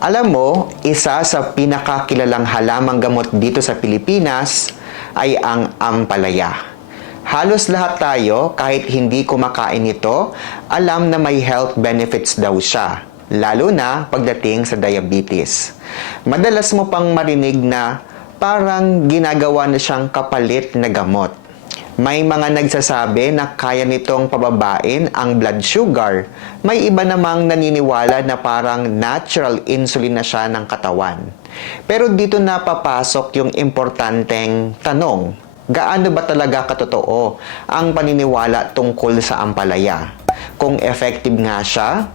Alam mo, isa sa pinakakilalang halamang gamot dito sa Pilipinas ay ang ampalaya. Halos lahat tayo, kahit hindi kumakain ito, alam na may health benefits daw siya, lalo na pagdating sa diabetes. Madalas mo pang marinig na parang ginagawa na siyang kapalit na gamot. May mga nagsasabi na kaya nitong pababain ang blood sugar. May iba namang naniniwala na parang natural insulin na siya ng katawan. Pero dito na papasok yung importanteng tanong. Gaano ba talaga katotoo ang paniniwala tungkol sa ampalaya? Kung effective nga siya,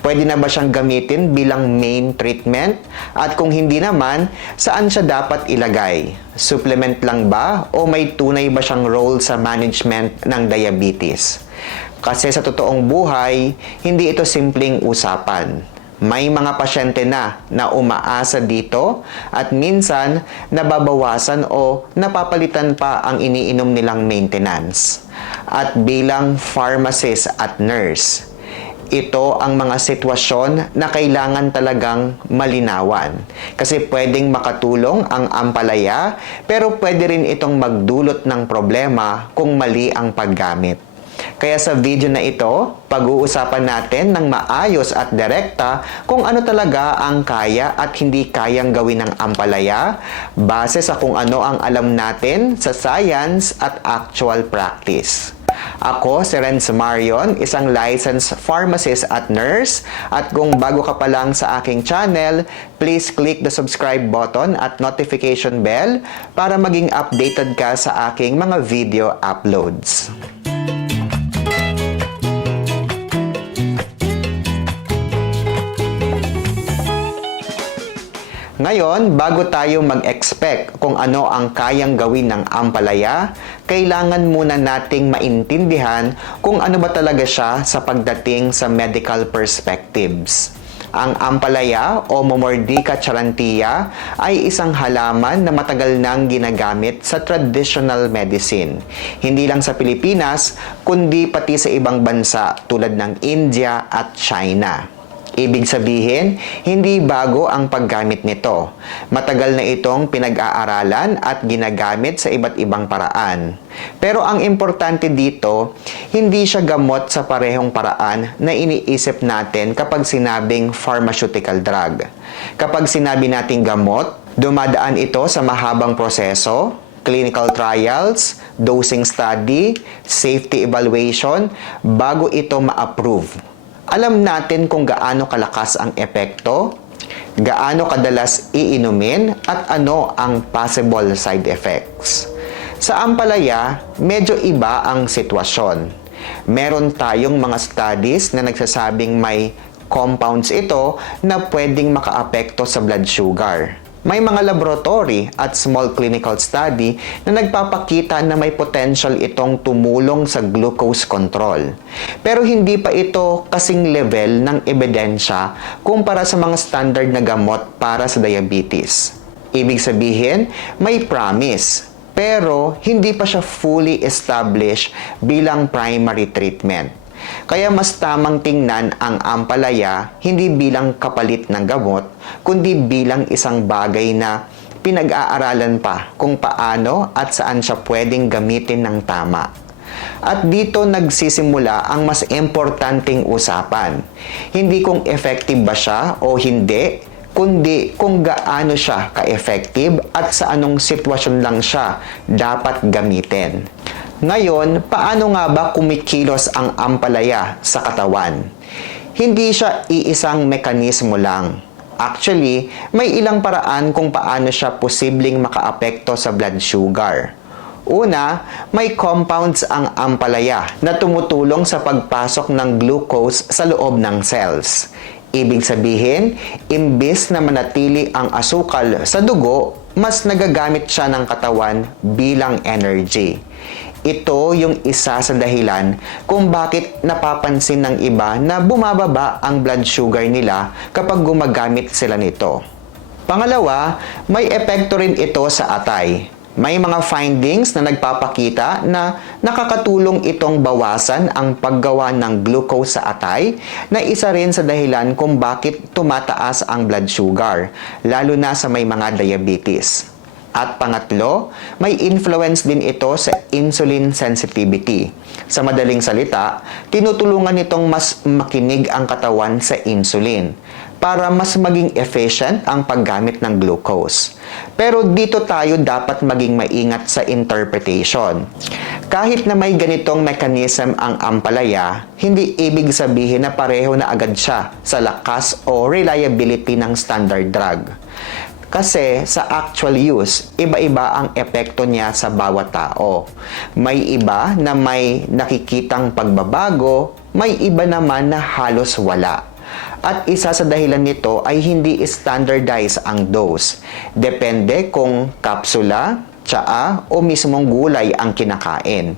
pwede na ba siyang gamitin bilang main treatment? At kung hindi naman, saan siya dapat ilagay? Supplement lang ba o may tunay ba siyang role sa management ng diabetes? Kasi sa totoong buhay, hindi ito simpleng usapan. May mga pasyente na umaasa dito at minsan nababawasan o napapalitan pa ang iniinom nilang maintenance. At bilang pharmacist at nurse, ito ang mga sitwasyon na kailangan talagang malinawan. Kasi pwedeng makatulong ang ampalaya, pero pwede rin itong magdulot ng problema kung mali ang paggamit. Kaya sa video na ito, pag-uusapan natin ng maayos at direkta kung ano talaga ang kaya at hindi kayang gawin ng ampalaya base sa kung ano ang alam natin sa science at actual practice. Ako si Renz Marion, isang licensed pharmacist at nurse. At kung bago ka pa lang sa aking channel, please click the subscribe button at notification bell para maging updated ka sa aking mga video uploads. Ngayon, bago tayo mag-expect kung ano ang kayang gawin ng ampalaya, kailangan muna nating maintindihan kung ano ba talaga siya sa pagdating sa medical perspectives. Ang ampalaya o Momordica charantia ay isang halaman na matagal nang ginagamit sa traditional medicine. Hindi lang sa Pilipinas, kundi pati sa ibang bansa tulad ng India at China. Ibig sabihin, hindi bago ang paggamit nito. Matagal na itong pinag-aaralan at ginagamit sa iba't ibang paraan. Pero ang importante dito, hindi siya gamot sa parehong paraan na iniisip natin kapag sinabing pharmaceutical drug. Kapag sinabi nating gamot, dumadaan ito sa mahabang proseso, clinical trials, dosing study, safety evaluation, bago ito ma-approve. Alam natin kung gaano kalakas ang epekto, gaano kadalas iinumin, at ano ang possible side effects. Sa ampalaya, medyo iba ang sitwasyon. Meron tayong mga studies na nagsasabing may compounds ito na pwedeng makaapekto sa blood sugar. May mga laboratory at small clinical study na nagpapakita na may potential itong tumulong sa glucose control. Pero hindi pa ito kasing level ng ebidensya kumpara sa mga standard na gamot para sa diabetes. Ibig sabihin, may promise, pero hindi pa siya fully established bilang primary treatment. Kaya mas tamang tingnan ang ampalaya hindi bilang kapalit ng gamot, kundi bilang isang bagay na pinag-aaralan pa kung paano at saan siya pwedeng gamitin ng tama. At dito nagsisimula ang mas importanteng usapan. Hindi kung effective ba siya o hindi, kundi kung gaano siya ka-effective at sa anong sitwasyon lang siya dapat gamitin. Ngayon, paano nga ba kumikilos ang ampalaya sa katawan? Hindi siya iisang mekanismo lang. Actually, may ilang paraan kung paano siya posibleng makaapekto sa blood sugar. Una, may compounds ang ampalaya na tumutulong sa pagpasok ng glucose sa loob ng cells. Ibig sabihin, imbis na manatili ang asukal sa dugo, mas nagagamit siya ng katawan bilang energy. Ito yung isa sa dahilan kung bakit napapansin ng iba na bumababa ang blood sugar nila kapag gumagamit sila nito. Pangalawa, may epekto rin ito sa atay. May mga findings na nagpapakita na nakakatulong itong bawasan ang paggawa ng glucose sa atay na isa rin sa dahilan kung bakit tumataas ang blood sugar, lalo na sa may mga diabetes. At pangatlo, may influence din ito sa insulin sensitivity. Sa madaling salita, tinutulungan nitong mas makinig ang katawan sa insulin para mas maging efficient ang paggamit ng glucose. Pero dito tayo dapat maging maingat sa interpretation. Kahit na may ganitong mechanism ang ampalaya, hindi ibig sabihin na pareho na agad siya sa lakas o reliability ng standard drug. Kasi sa actual use, iba-iba ang epekto niya sa bawat tao. May iba na may nakikitang pagbabago, may iba naman na halos wala. At isa sa dahilan nito ay hindi standardized ang dose. Depende kung kapsula, tsaa o mismong gulay ang kinakain.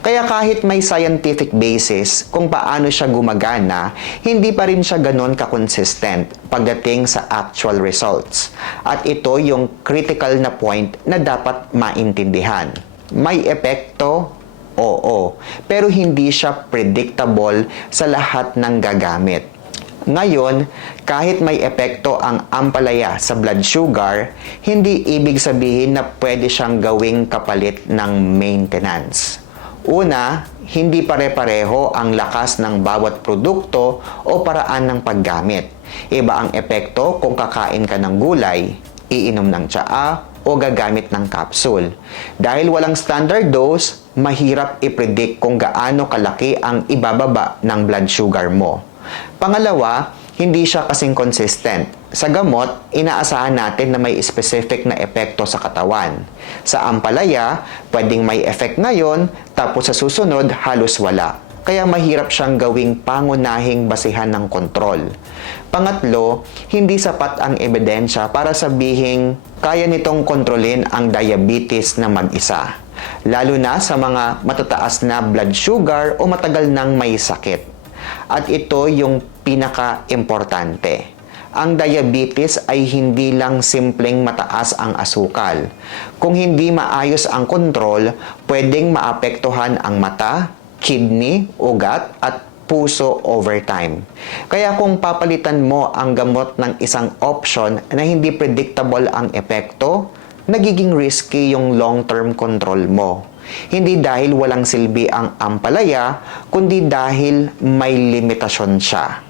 Kaya kahit may scientific basis kung paano siya gumagana, hindi pa rin siya ganon ka-consistent pagdating sa actual results. At ito yung critical na point na dapat maintindihan. May epekto, oo, pero hindi siya predictable sa lahat ng gagamit. Ngayon, kahit may epekto ang ampalaya sa blood sugar, hindi ibig sabihin na pwede siyang gawing kapalit ng maintenance. Una, hindi pare-pareho ang lakas ng bawat produkto o paraan ng paggamit. Iba ang epekto kung kakain ka ng gulay, iinom ng tsaa, o gagamit ng capsule. Dahil walang standard dose, mahirap i-predict kung gaano kalaki ang ibababa ng blood sugar mo. Pangalawa, hindi siya kasing consistent. Sa gamot, inaasahan natin na may specific na epekto sa katawan. Sa ampalaya, pwedeng may effect ngayon, tapos sa susunod, halos wala. Kaya mahirap siyang gawing pangunahing basihan ng kontrol. Pangatlo, hindi sapat ang ebidensya para sabihing kaya nitong kontrolin ang diabetes na mag-isa. Lalo na sa mga matataas na blood sugar o matagal nang may sakit. At ito yung pinaka-importante. Ang diabetes ay hindi lang simpleng mataas ang asukal. Kung hindi maayos ang kontrol, pwedeng maapektuhan ang mata, kidney, ugat at puso over time. Kaya kung papalitan mo ang gamot ng isang option na hindi predictable ang epekto, nagiging risky yung long-term control mo. Hindi dahil walang silbi ang ampalaya, kundi dahil may limitasyon siya.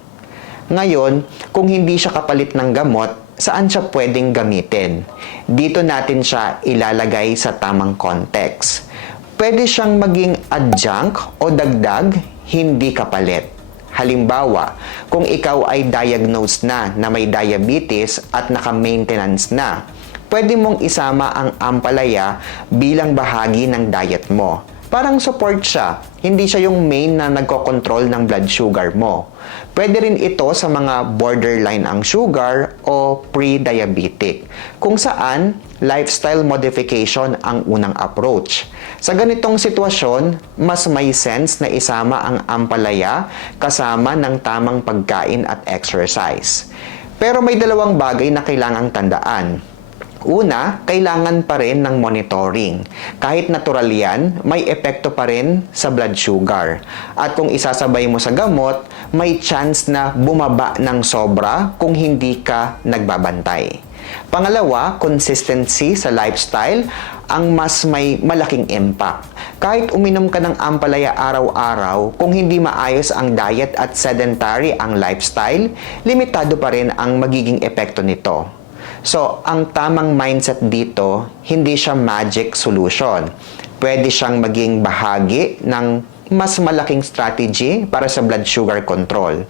Ngayon, kung hindi siya kapalit ng gamot, saan siya pwedeng gamitin? Dito natin siya ilalagay sa tamang context. Pwede siyang maging adjunct o dagdag, hindi kapalit. Halimbawa, kung ikaw ay diagnosed na may diabetes at naka-maintenance na, pwede mong isama ang ampalaya bilang bahagi ng diet mo. Parang support siya, hindi siya yung main na nagkokontrol ng blood sugar mo. Pwede rin ito sa mga borderline ang sugar o pre-diabetic, kung saan lifestyle modification ang unang approach. Sa ganitong sitwasyon, mas may sense na isama ang ampalaya kasama ng tamang pagkain at exercise. Pero may dalawang bagay na kailangang tandaan. Una, kailangan pa rin ng monitoring. Kahit natural yan, may epekto pa rin sa blood sugar. At kung isasabay mo sa gamot, may chance na bumaba ng sobra kung hindi ka nagbabantay. Pangalawa, consistency sa lifestyle ang mas may malaking impact. Kahit uminom ka ng ampalaya araw-araw, kung hindi maayos ang diet at sedentary ang lifestyle, limitado pa rin ang magiging epekto nito. So, ang tamang mindset dito, hindi siya magic solution. Pwede siyang maging bahagi ng mas malaking strategy para sa blood sugar control.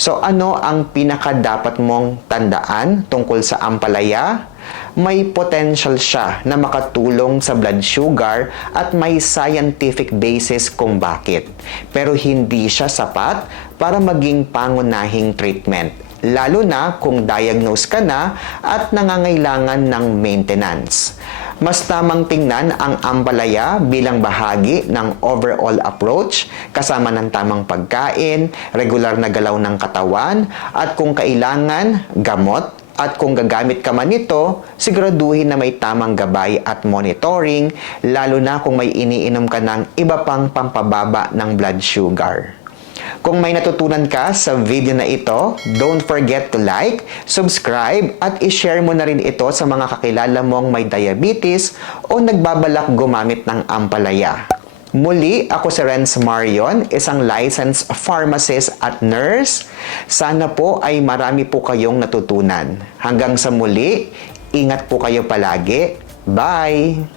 So, ano ang pinaka dapat mong tandaan tungkol sa ampalaya? May potential siya na makatulong sa blood sugar at may scientific basis kung bakit. Pero hindi siya sapat para maging pangunahing treatment. Lalo na kung diagnose ka na at nangangailangan ng maintenance. Mas tamang tingnan ang ampalaya bilang bahagi ng overall approach kasama ng tamang pagkain, regular na galaw ng katawan at kung kailangan, gamot, At kung gagamit ka man nito, siguraduhin na may tamang gabay at monitoring, lalo na kung may iniinom ka ng iba pang pampababa ng blood sugar. Kung may natutunan ka sa video na ito, don't forget to like, subscribe, at i-share mo na rin ito sa mga kakilala mong may diabetes o nagbabalak gumamit ng ampalaya. Muli, ako si Renz Marion, isang licensed pharmacist at nurse. Sana po ay marami po kayong natutunan. Hanggang sa muli, ingat po kayo palagi. Bye!